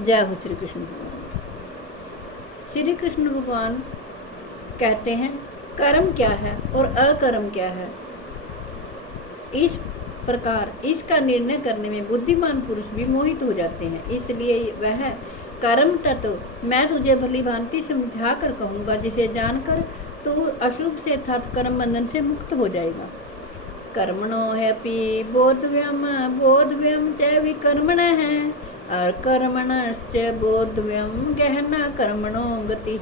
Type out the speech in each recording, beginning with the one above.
जय हो श्री कृष्ण भगवान। श्री कृष्ण भगवान कहते हैं कर्म क्या है और अकर्म क्या है। इस प्रकार इसका निर्णय करने में बुद्धिमान पुरुष भी मोहित हो जाते हैं। इसलिए वह कर्म तत्व मैं तुझे भली भांति समझा कर कहूँगा, जिसे जानकर तू अशुभ से अर्थात कर्म बंधन से मुक्त हो जाएगा। कर्मणो ह्यपि बोधव्यम बोधव्यम च विकर्मण है अकर्मणश्च बोधव्यम गहना कर्मणो गति।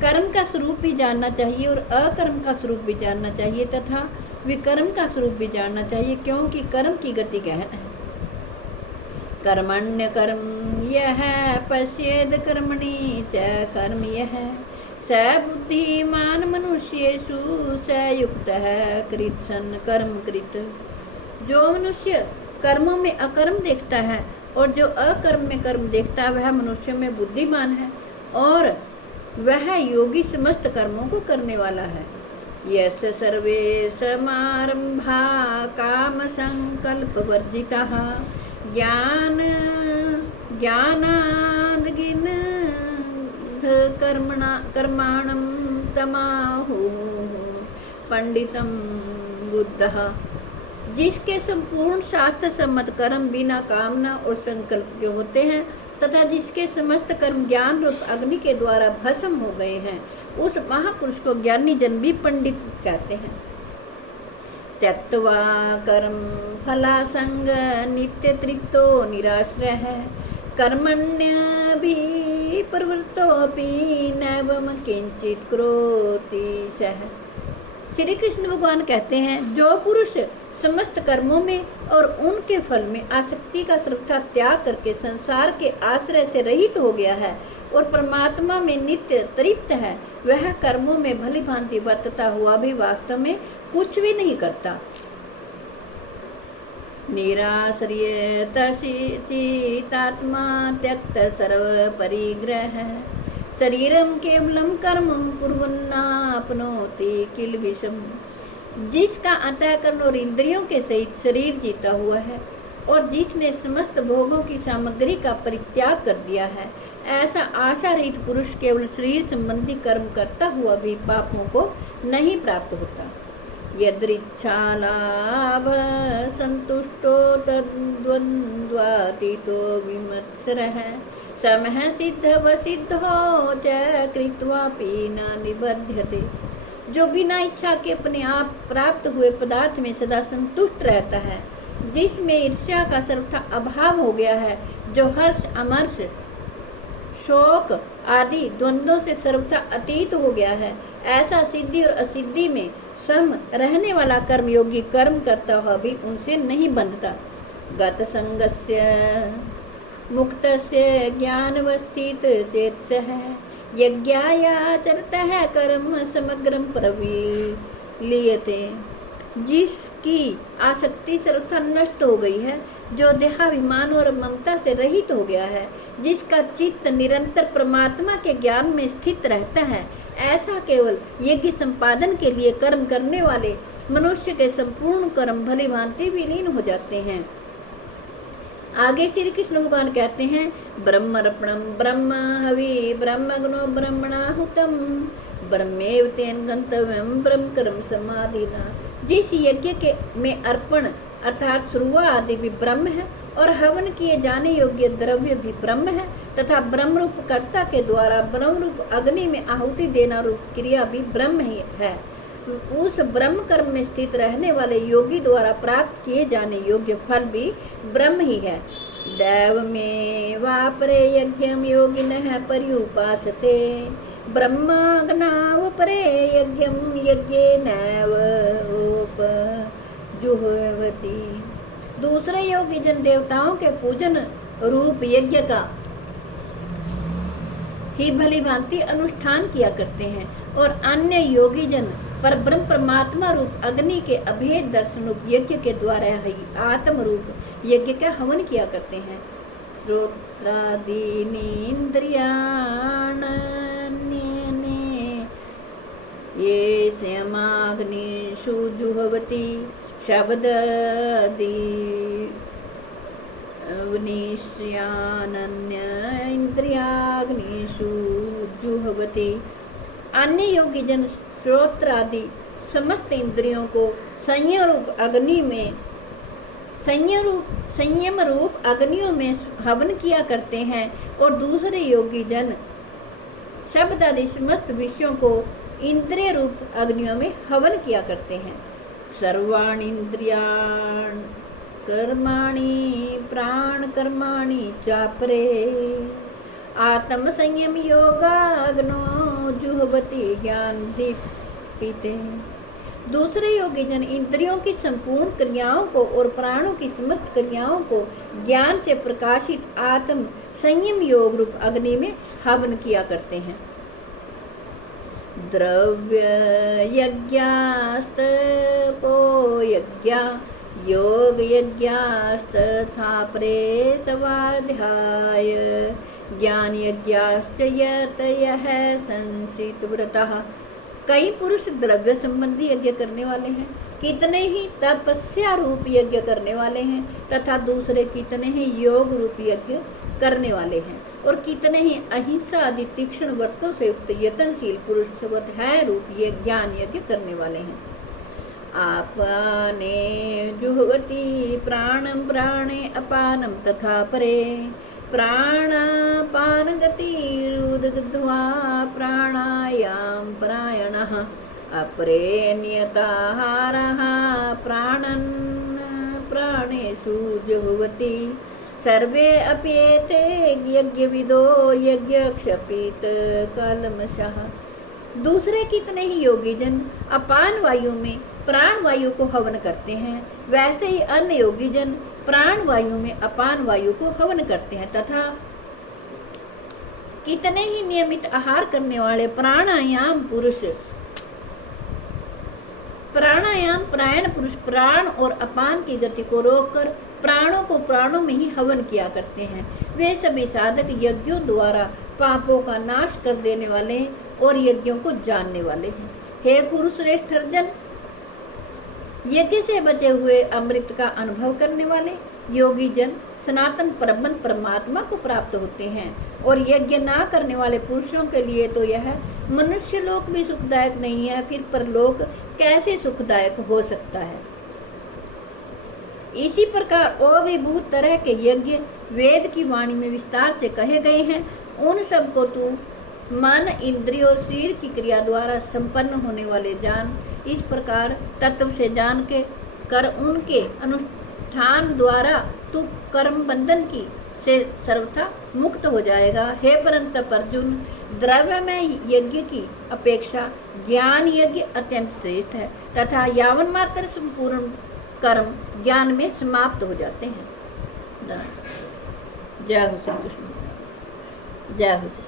कर्म का स्वरूप भी जानना चाहिए और अकर्म का स्वरूप भी जानना चाहिए तथा विकर्म का स्वरूप भी जानना चाहिए, क्योंकि कर्म की गति गहन है। कर्मण्य कर्म यह पश्येद कर्मणि च कर्म यह स बुद्धिमान मनुष्येषु स युक्त है कृत्सन कर्म कृत। जो मनुष्य कर्मों में अकर्म देखता है और जो अकर्म में कर्म देखता है वह मनुष्य में बुद्धिमान है और वह योगी समस्त कर्मों को करने वाला है। यस सर्वे समारंभा काम संकल्प वर्जिता ज्ञानादगिन कर्माणं तमाहु पंडितम बुद्धः। जिसके संपूर्ण शास्त्र सम्मत कर्म बिना कामना और संकल्प के होते हैं तथा जिसके समस्त कर्म ज्ञान रूप अग्नि के द्वारा भस्म हो गए हैं, उस महापुरुष को ज्ञानी जन भी पंडित कहते हैं। त्यक्त्वा कर्म फलासंग नित्य तृप्तो निराश्रय है कर्मण्य भी प्रवृत्तोपि नैवम किंचित करोति सह। श्री कृष्ण भगवान कहते हैं जो पुरुष समस्त कर्मों में और उनके फल में आसक्ति का सर्वथा त्याग करके संसार के आश्रय से रहित हो गया है और परमात्मा में नित्य तृप्त है, वह कर्मों में भली भांति बरतता हुआ भी वास्तव में कुछ भी नहीं करता। निराश्रय चितात्मा त्यक्त सर्व परिग्रह शरीरम केवलम कर्म कुर्वन्नाप्नोति किल विषम। जिसका अंतःकरण और इंद्रियों के सहित शरीर जीता हुआ है और जिसने समस्त भोगों की सामग्री का परित्याग कर दिया है, ऐसा आशा रहित पुरुष केवल शरीर संबंधी कर्म करता हुआ भी पापों को नहीं प्राप्त होता। यदृच्छा लाभ संतुष्टो तद्वन्द्वातीतो विमत्सरः समः सिद्ध वसिद्धो च कृत्वापि न निबध्यते। जो बिना इच्छा के अपने आप प्राप्त हुए पदार्थ में सदा संतुष्ट रहता है, जिसमें ईर्ष्या का सर्वथा अभाव हो गया है, जो हर्ष अमर्ष शोक आदि द्वंद्वों से सर्वथा अतीत हो गया है, ऐसा सिद्धि और असिद्धि में सम रहने वाला कर्मयोगी कर्म करता हुआ भी उनसे नहीं बंधता। गत संगस्य मुक्तस्य ज्ञानवस्थित चेतसः यज्ञायाचरतः कर्म समग्रम प्रविलीयते। जिसकी आसक्ति सर्वथा नष्ट हो गई है, जो देहाभिमान और ममता से रहित हो गया है, जिसका चित्त निरंतर परमात्मा के ज्ञान में स्थित रहता है, ऐसा केवल यज्ञ संपादन के लिए कर्म करने वाले मनुष्य के संपूर्ण कर्म भली भांति विलीन हो जाते हैं। आगे श्री कृष्ण भगवान कहते हैं ब्रह्मर्पणम ब्रह्म हवि ब्रह्मग्नो ब्रह्मणाहुतम ब्रह्मेव तेन गंतव्यम ब्रह्म कर्म समाधिना। जिस यज्ञ के में अर्पण अर्थात शुरुआ आदि भी ब्रह्म है और हवन किए जाने योग्य द्रव्य भी ब्रह्म है तथा ब्रह्म रूप कर्ता के द्वारा ब्रह्म रूप अग्नि में आहुति देना रूप क्रिया भी ब्रह्म ही है। उस ब्रह्म कर्म में स्थित रहने वाले योगी द्वारा प्राप्त किए जाने योग्य फल भी ब्रह्म ही है। दैव में वापरे यज्ञम योगिनः पर्युपासते ब्रह्माग्नाव परे यज्ञम यज्ञेनैव उपजुह्वति। दूसरे योगी जन देवताओं के पूजन रूप यज्ञ का ही भली भांति अनुष्ठान किया करते हैं और अन्य योगी जन पर ब्रह्म परमात्मा रूप अग्नि के अभेद दर्शन रूप यज्ञ के द्वारा ही आत्म रूप यज्ञ का हवन किया करते हैं। श्रोत्रादीनि इंद्रियाण्यने ये श्यमाग्निषु जुह्वति शब्दादि विनिश्यानन्य अग्निषु जुह्वति। अन्य योगी जन श्रोत्र आदि समस्त इंद्रियों को संयम रूप अग्नियों में हवन किया करते हैं, और दूसरे योगी जन शब्द आदि समस्त विषयों को इंद्रिय रूप अग्नियों में हवन किया करते हैं। सर्वाणि इंद्रियाणि कर्माणि प्राण कर्माणि चापरे आत्म संयम योगाग्नो जुह्वति ज्ञान दीपिते। दूसरे योगी जन इंद्रियों की संपूर्ण क्रियाओं को और प्राणों की समस्त क्रियाओं को ज्ञान से प्रकाशित आत्म संयम योग रूप अग्नि में हवन किया करते हैं। द्रव्य यज्ञास्तपो यज्ञा योग यज्ञास्तथा परे स्वाध्याय ज्ञान यज्ञाश्च यतयः संसित व्रतः। कई पुरुष द्रव्य संबंधी यज्ञ करने वाले हैं, कितने ही तपस्या रूप यज्ञ करने वाले हैं, तथा दूसरे कितने ही योग रूप यज्ञ करने वाले हैं, और कितने ही अहिंसा आदि तीक्ष्ण व्रतों से युक्त यतनशील पुरुष स्वाध्याय रूप ये ज्ञान यज्ञ करने वाले हैं। आपने जुह्वति प्राणं प्राणे अपानं तथा परे प्राणापान गतिरुद्ध्वा प्राणायाम परायणः अपरे नियताहारः प्राणन् प्राणेषु जुह्वति। सर्वे अप्येते यज्ञविदो यज्ञक्षपित कल्मषः। दूसरे कितने ही योगी जन अपान वायु में प्राण वायु को हवन करते हैं, वैसे ही अन्य योगी जन प्राण वायु में अपान वायु को हवन करते हैं, तथा कितने ही नियमित आहार करने वाले प्राणायाम परायण पुरुष प्राण और अपान की गति को रोककर प्राणों को प्राणों में ही हवन किया करते हैं। वे सभी साधक यज्ञों द्वारा पापों का नाश कर देने वाले और यज्ञों को जानने वाले हैं। हे कुरुश्रेष्ठ अर्जुन, यज्ञ से बचे हुए अमृत का अनुभव करने वाले योगी जन सनातन परब्रह्म परमात्मा को प्राप्त होते हैं, और यज्ञ ना करने वाले पुरुषों के लिए तो यह मनुष्य लोक भी सुखदायक नहीं है, फिर परलोक कैसे सुखदायक हो सकता है। इसी प्रकार और भी बहुत तरह के यज्ञ वेद की वाणी में विस्तार से कहे गए हैं। उन सब को तू मन इंद्रिय और शरीर की क्रिया द्वारा संपन्न होने वाले जान। इस प्रकार तत्व से जान के कर उनके अनुष्ठान द्वारा तू कर्म बंधन की से सर्वथा मुक्त हो जाएगा। हे परंतप अर्जुन, द्रव्य में यज्ञ की अपेक्षा ज्ञान यज्ञ अत्यंत श्रेष्ठ है, तथा यावन मात्र संपूर्ण कर्म ज्ञान में समाप्त हो जाते हैं। जय हो श्री कृष्ण, जय हो श्री।